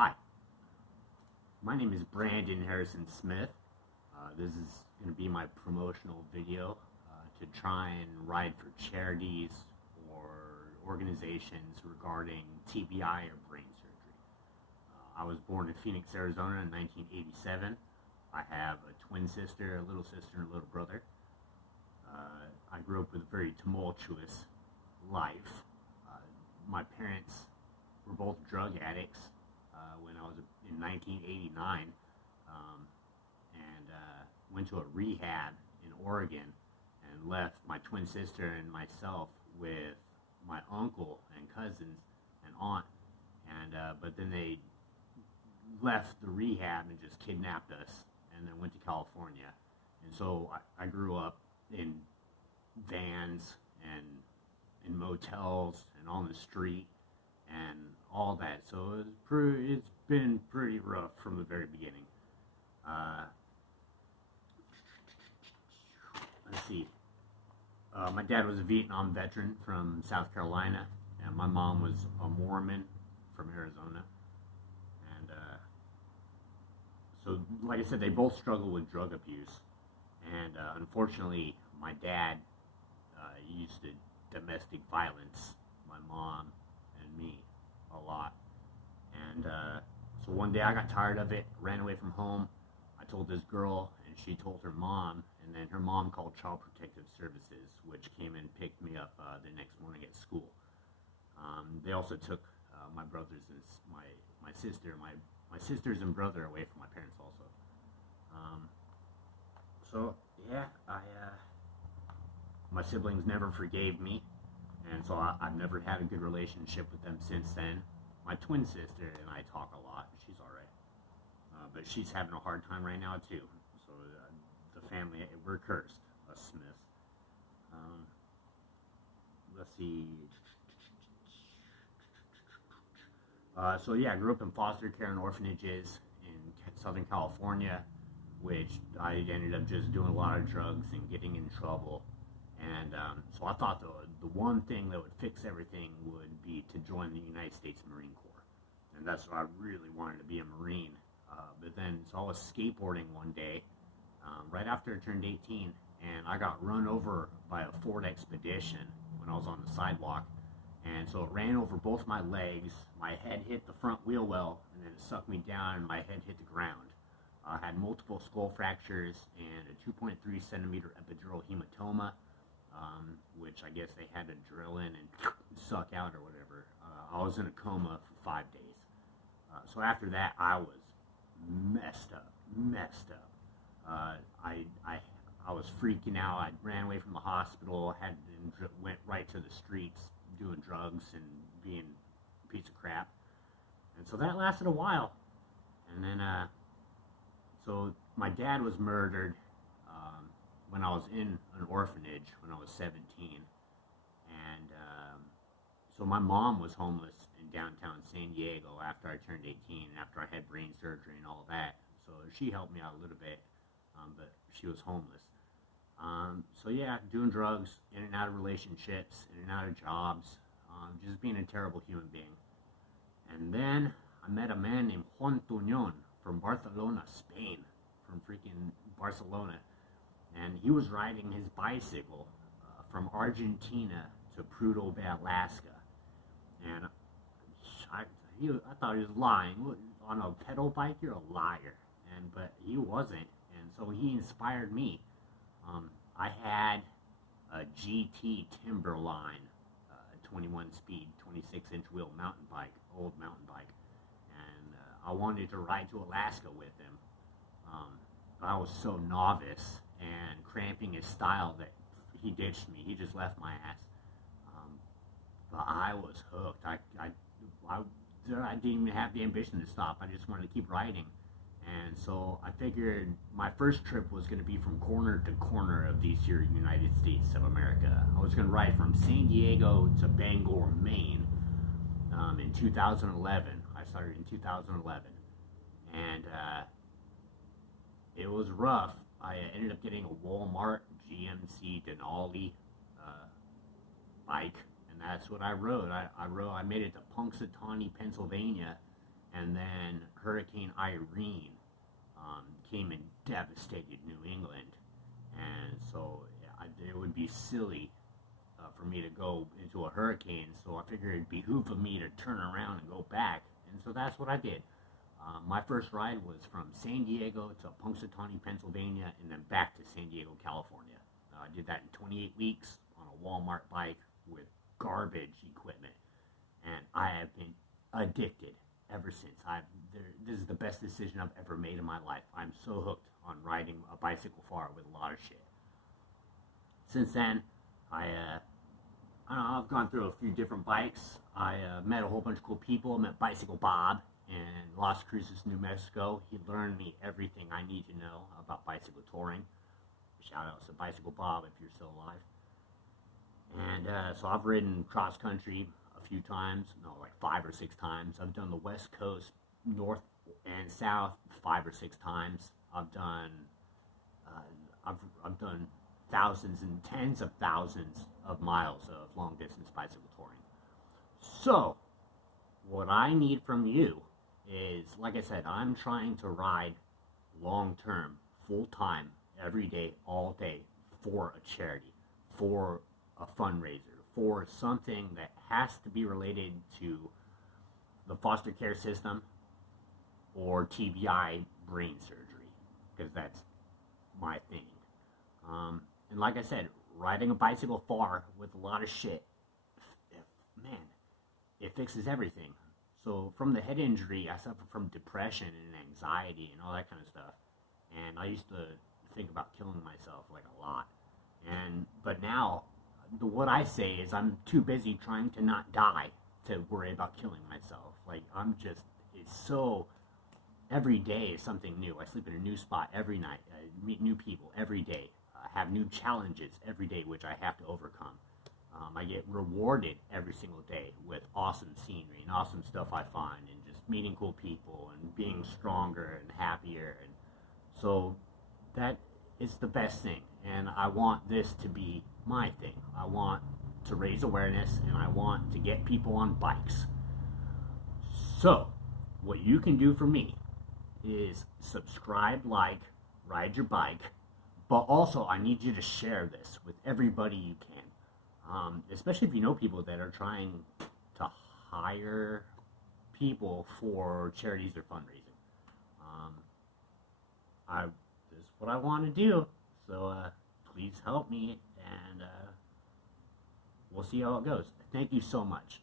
Hi, my name is Brandon Harrison Smith. This is going to be my promotional video to try and ride for charities or organizations regarding TBI or brain surgery. I was born in Phoenix, Arizona in 1987. I have a twin sister, a little sister, and a little brother. I grew up with a very tumultuous life. My parents were both drug addicts when I was in 1989, and went to a rehab in Oregon and left my twin sister and myself with my uncle and cousins and aunt, and but then they left the rehab and just kidnapped us and then went to California. And so I grew up in vans and in motels and on the street and all that. So it's been pretty rough from the very beginning. Let's see. My dad was a Vietnam veteran from South Carolina, and my mom was a Mormon from Arizona. And so, like I said, they both struggle with drug abuse. And unfortunately, my dad used to domestic violence my mom and me a lot. And so one day I got tired of it, ran away from home. I told this girl, and she told her mom, and then her mom called Child Protective Services, which came and picked me up the next morning at school. They also took my brothers and my sisters and brother away from my parents also. So yeah, my siblings never forgave me, and so I've never had a good relationship with them since then. My twin sister and I talk a lot. She's all right, but she's having a hard time right now too. So the family, we're cursed, us Smiths. Let's see. So yeah, I grew up in foster care and orphanages in Southern California, which I ended up just doing a lot of drugs and getting in trouble. And so I thought the one thing that would fix everything would be to join the United States Marine Corps. And that's what I really wanted, to be a Marine. But then, so I was skateboarding one day, right after I turned 18, and I got run over by a Ford Expedition when I was on the sidewalk. And so it ran over both my legs, my head hit the front wheel well, and then it sucked me down and my head hit the ground. I had multiple skull fractures and a 2.3 centimeter epidural hematoma, which I guess they had to drill in and suck out or whatever. I was in a coma for 5 days. So after that, I was messed up. I was freaking out. I ran away from the hospital, went right to the streets doing drugs and being a piece of crap. And so that lasted a while. And then, so my dad was murdered when I was in an orphanage when I was 17. And so my mom was homeless in downtown San Diego after I turned 18, after I had brain surgery and all that. So she helped me out a little bit, but she was homeless. So yeah, doing drugs, in and out of relationships, in and out of jobs, just being a terrible human being. And then I met a man named Juan Tuñon from Barcelona, Spain, from freaking Barcelona. And he was riding his bicycle from Argentina to Prudhoe Bay, Alaska. And I thought he was lying. On a pedal bike, you're a liar. But he wasn't. And so he inspired me. I had a GT Timberline, 21 speed, 26-inch wheel mountain bike, old mountain bike. And I wanted to ride to Alaska with him. I was so novice and cramping his style that he ditched me. He just left my ass. But I was hooked. I didn't even have the ambition to stop. I just wanted to keep riding. And so I figured my first trip was going to be from corner to corner of these here United States of America. I was going to ride from San Diego to Bangor, Maine in 2011. I started in 2011. And it was rough. I ended up getting a Walmart GMC Denali bike, and that's what I rode. I made it to Punxsutawney, Pennsylvania, and then Hurricane Irene came and devastated New England, and so it would be silly for me to go into a hurricane, so I figured it'd behoove of me to turn around and go back, and so that's what I did. My first ride was from San Diego to Punxsutawney, Pennsylvania, and then back to San Diego, California. I did that in 28 weeks on a Walmart bike with garbage equipment, and I have been addicted ever since. This is the best decision I've ever made in my life. I'm so hooked on riding a bicycle far with a lot of shit. Since then, I don't know, I've gone through a few different bikes. I met a whole bunch of cool people. I met Bicycle Bob in Las Cruces, New Mexico. He learned me everything I need to know about bicycle touring. Shout out to Bicycle Bob if you're still alive. And so I've ridden cross country a few times, no, like 5 or 6 times. I've done the West Coast, north and south, 5 or 6 times. I've done thousands and tens of thousands of miles of long distance bicycle touring. So what I need from you is, like I said, I'm trying to ride long term, full time, every day, all day, for a charity, for a fundraiser, for something that has to be related to the foster care system or TBI brain surgery, because that's my thing. And like I said, riding a bicycle far with a lot of shit, man, it fixes everything. So from the head injury, I suffer from depression and anxiety and all that kind of stuff. And I used to think about killing myself like a lot. But now, what I say is I'm too busy trying to not die to worry about killing myself. Like, it's so, every day is something new. I sleep in a new spot every night. I meet new people every day. I have new challenges every day which I have to overcome. I get rewarded every single day with awesome scenery and awesome stuff I find, and just meeting cool people and being stronger and happier. And so that is the best thing, and I want this to be my thing. I want to raise awareness, and I want to get people on bikes. So what you can do for me is subscribe, like, ride your bike, but also I need you to share this with everybody you can. Especially if you know people that are trying to hire people for charities or fundraising. This is what I want to do, so please help me, and we'll see how it goes. Thank you so much.